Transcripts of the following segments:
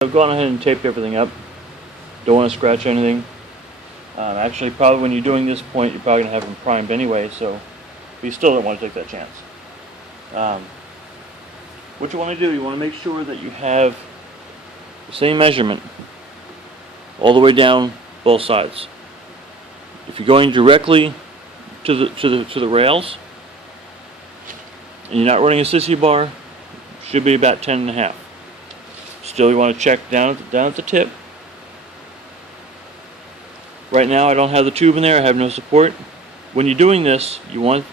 I've gone ahead and taped everything up. Don't want to scratch anything. Actually, probably when you're doing this point, you're probably going to have them primed anyway, so you still don't want to take that chance. What you want to do, you want to make sure that you have the same measurement all the way down both sides. If you're going directly to the rails and you're not running a sissy bar, it should be about 10.5. Still, you want to check down at the tip. Right now, I don't have the tube in there. I have no support. When you're doing this, you want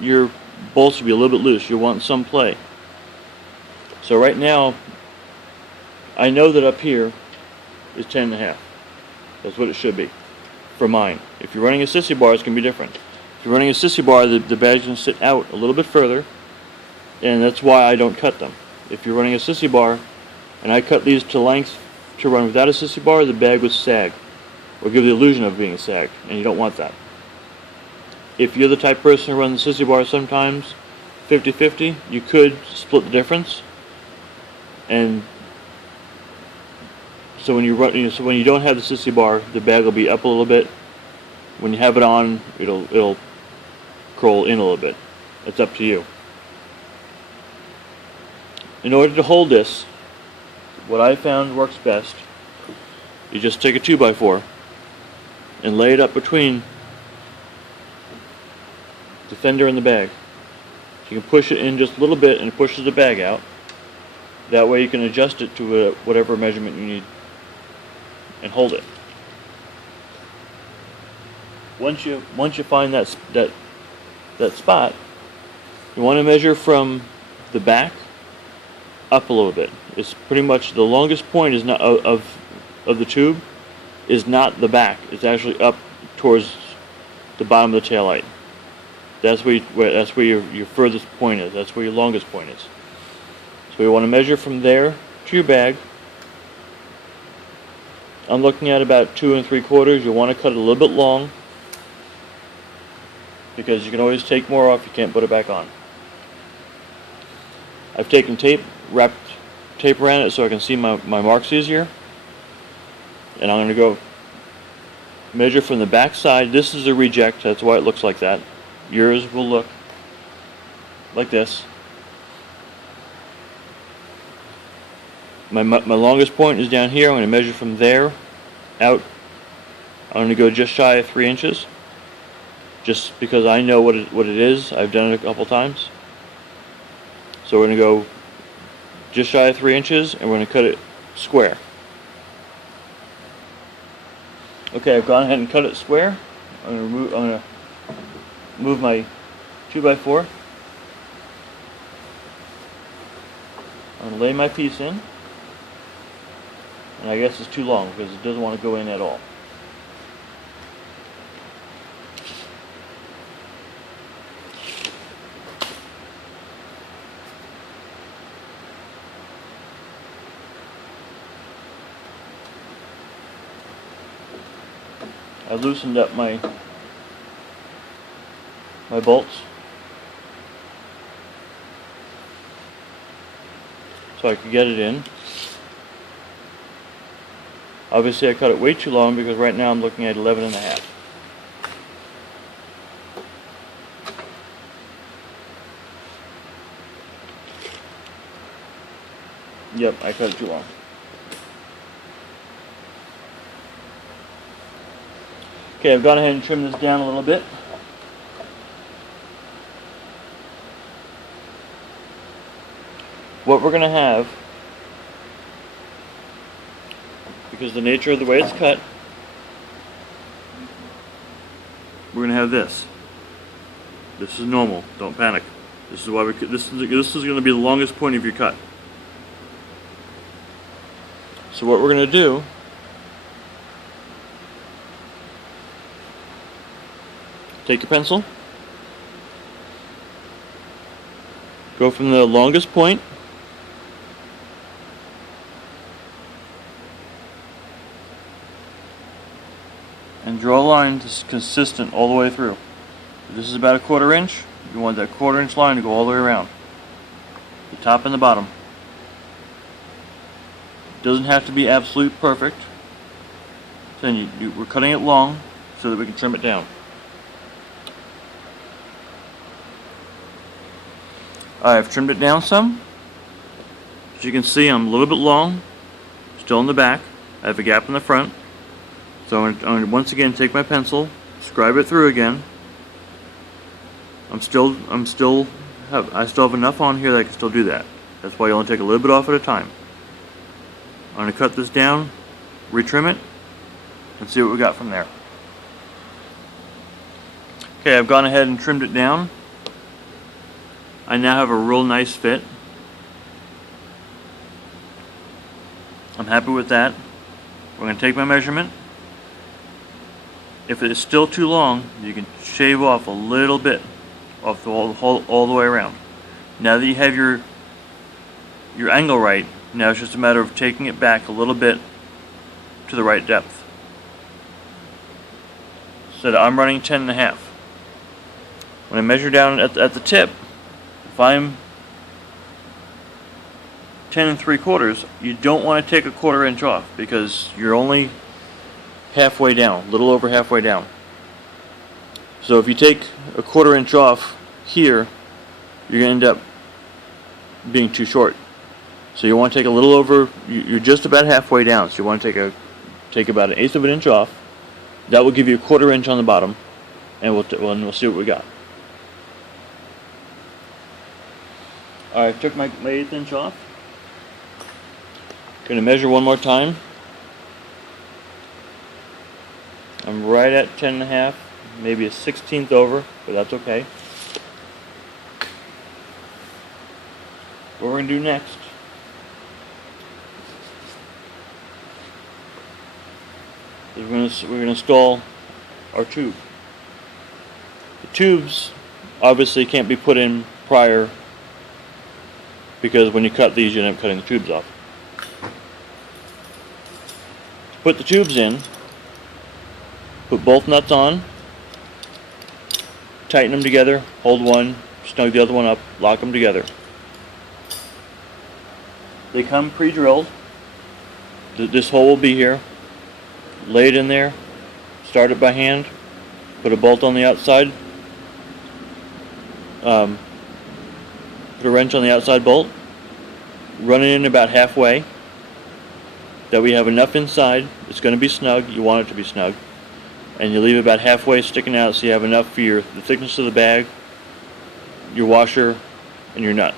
your bolts to be a little bit loose. You want some play. So right now, I know that up here is 10.5. That's what it should be for mine. If you're running a sissy bar, it's going to be different. If you're running a sissy bar, the bag's going to sit out a little bit further, and that's why I don't cut them. If you're running a sissy bar, and I cut these to length to run without a sissy bar, the bag would sag, or give the illusion of being sagged, and you don't want that. If you're the type of person who runs the sissy bar sometimes 50-50, you could split the difference, and so when you don't have the sissy bar, the bag will be up a little bit. When you have it on, it'll curl in a little bit. It's up to you. In order to hold this, what I found works best, you just take a 2x4 and lay it up between the fender and the bag. So you can push it in just a little bit and it pushes the bag out. That way you can adjust it to whatever measurement you need and hold it. Once you find that spot, you want to measure from the back up a little bit. It's pretty much the longest point is not of the tube is not the back. It's actually up towards the bottom of the taillight. That's where your furthest point is. That's where your longest point is. So you want to measure from there to your bag. I'm looking at about 2 3/4. You want to cut it a little bit long because you can always take more off. You can't put it back on. I've taken tape, wrapped tape around it so I can see my marks easier. And I'm going to go measure from the back side. This is a reject, that's why it looks like that. Yours will look like this. My longest point is down here. I'm going to measure from there out. I'm going to go just shy of 3 inches. Just because I know what it is. I've done it a couple times. So we're going to go just shy of 3 inches and we're going to cut it square. Okay, I've gone ahead and cut it square. I'm going to move my 2x4. I'm going to lay my piece in. And I guess it's too long because it doesn't want to go in at all. I loosened up my bolts so I could get it in. Obviously I cut it way too long because right now I'm looking at 11.5. Yep, I cut it too long. Okay, I've gone ahead and trimmed this down a little bit. What we're going to have, because the nature of the way it's cut, we're going to have this. This is normal. Don't panic. This is why this is going to be the longest point of your cut. So what we're going to do, take your pencil, go from the longest point and draw a line that's consistent all the way through. If this is about 1/4 inch, you want that 1/4 inch line to go all the way around, the top and the bottom. Doesn't have to be absolute perfect. Then we're cutting it long so that we can trim it down. I've trimmed it down some. As you can see, I'm a little bit long, still in the back. I have a gap in the front. So I'm going to once again take my pencil, scribe it through again. I still have enough on here that I can still do that. That's why you only take a little bit off at a time. I'm going to cut this down, retrim it, and see what we got from there. Okay, I've gone ahead and trimmed it down. I now have a real nice fit. I'm happy with that. We're going to take my measurement. If it is still too long, you can shave off a little bit off all the way around. Now that you have your angle right, now it's just a matter of taking it back a little bit to the right depth. So that I'm running 10.5. When I measure down at the tip, if I'm 10 3/4, you don't want to take a 1/4 inch off because you're only halfway down, a little over halfway down. So if you take a 1/4 inch off here, you're going to end up being too short. So you want to take a little over, you're just about halfway down, so you want to take about 1/8 of an inch off. That will give you a 1/4 inch on the bottom, and we'll see what we got. Alright, I took my 1/8 inch off. Going to measure one more time. I'm right at 10.5, maybe a 1/16 over, but that's okay. What we're going to do next is we're going to install our tube. The tubes obviously can't be put in prior because when you cut these you end up cutting the tubes off. Put the tubes in, put both nuts on, tighten them together, hold one, snug the other one up, lock them together. They come pre-drilled. This hole will be here. Lay it in there, start it by hand, put a bolt on the outside, put a wrench on the outside bolt, run it in about halfway. That we have enough inside. It's going to be snug. You want it to be snug. And you leave it about halfway sticking out so you have enough for the thickness of the bag, your washer, and your nut.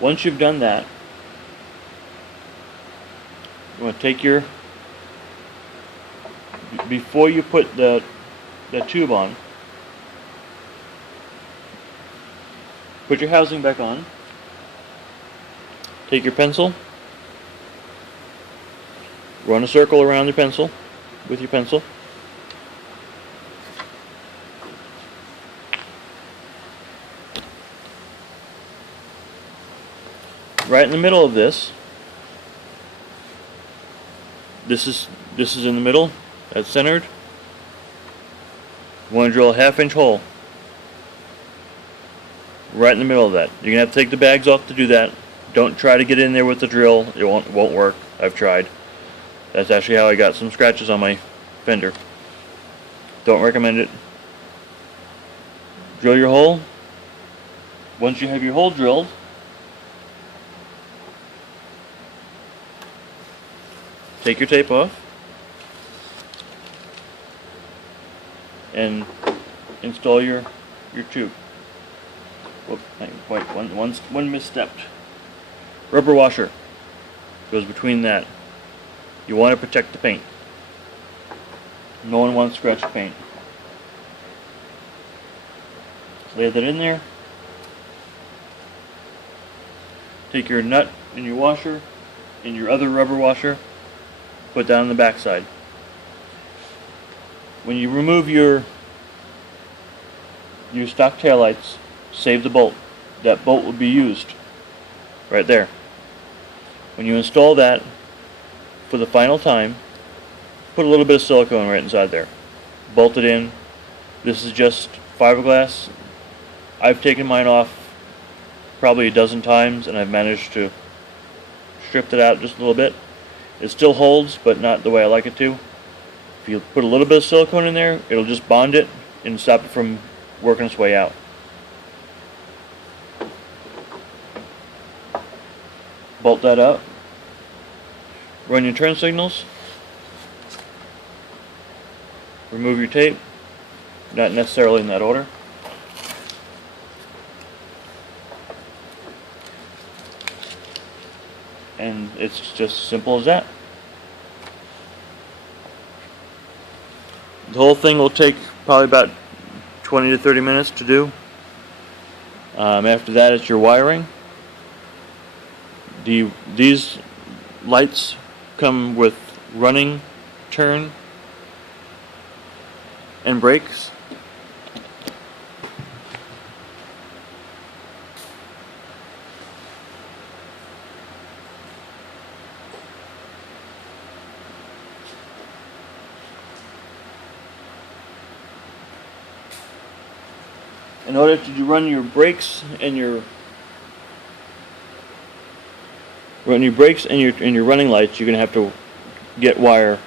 Once you've done that, you want to take before you put the tube on, put your housing back on. Take your pencil, run a circle around your pencil with your pencil. Right in the middle of this is in the middle, that's centered. You want to drill a 1/2 inch hole right in the middle of that. You're going to have to take the bags off to do that. Don't try to get in there with the drill. It won't work. I've tried. That's actually how I got some scratches on my fender. Don't recommend it. Drill your hole. Once you have your hole drilled, take your tape off and install your tube. Whoop, wait, one misstepped. Rubber washer goes between that. You want to protect the paint. No one wants scratched paint. Lay that in there. Take your nut and your washer and your other rubber washer, put that on the back side. When you remove your stock taillights, save the bolt. That bolt will be used right there. When you install that for the final time, put a little bit of silicone right inside there. Bolt it in. This is just fiberglass. I've taken mine off probably a dozen times, and I've managed to strip it out just a little bit. It still holds, but not the way I like it to. If you put a little bit of silicone in there, it'll just bond it and stop it from working its way out. Bolt that up. Run your turn signals. Remove your tape. Not necessarily in that order. And it's just simple as that. The whole thing will take probably about 20 to 30 minutes to do. After that, it's your wiring. These lights come with running, turn, and brakes. In order to run your brakes and your running lights, you're going to have to get wired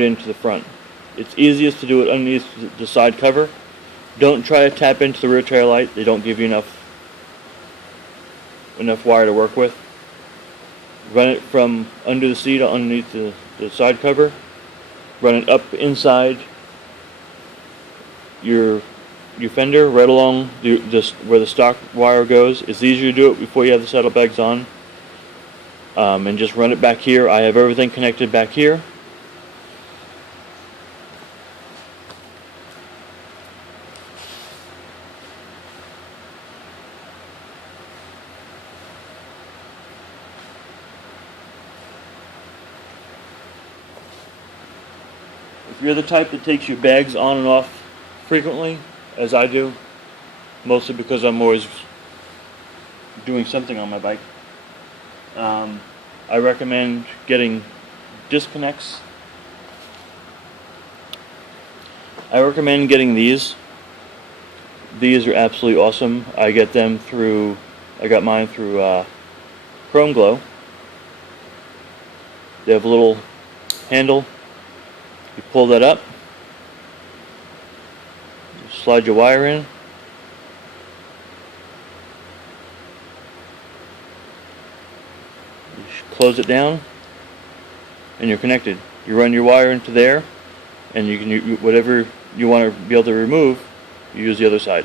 into the front. It's easiest to do it underneath the side cover. Don't try to tap into the rear tail light. They don't give you enough wire to work with. Run it from under the seat underneath the side cover. Run it up inside your fender, right along where the stock wire goes. It's easier to do it before you have the saddlebags on. And just run it back here. I have everything connected back here. If you're the type that takes your bags on and off frequently, as I do, mostly because I'm always doing something on my bike, I recommend getting disconnects. I recommend getting these. These are absolutely awesome. I got mine through Chrome Glow. They have a little handle. You pull that up. Slide your wire in. You close it down, and you're connected. You run your wire into there, and you can whatever you want to be able to remove, you use the other side.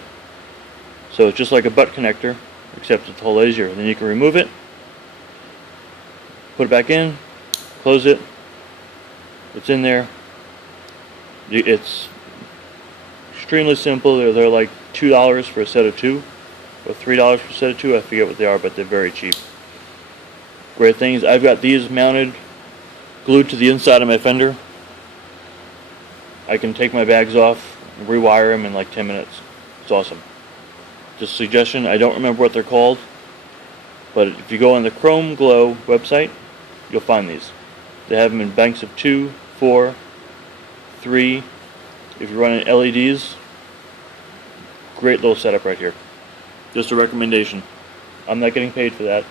So it's just like a butt connector, except it's a whole easier. Then you can remove it, put it back in, close it. It's in there. It's extremely simple. They're like $2 for a set of two, or $3 for a set of two. I forget what they are, but they're very cheap. Great things. I've got these mounted, glued to the inside of my fender. I can take my bags off, rewire them in like 10 minutes. It's awesome. Just a suggestion. I don't remember what they're called, but if you go on the Chrome Glow website, you'll find these. They have them in banks of 2, 4, 3. If you're running LEDs, great little setup right here. Just a recommendation. I'm not getting paid for that.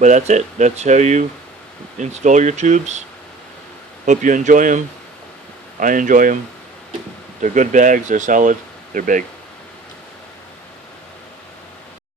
But that's it. That's how you install your tubes. Hope you enjoy them. I enjoy them. They're good bags. They're solid. They're big.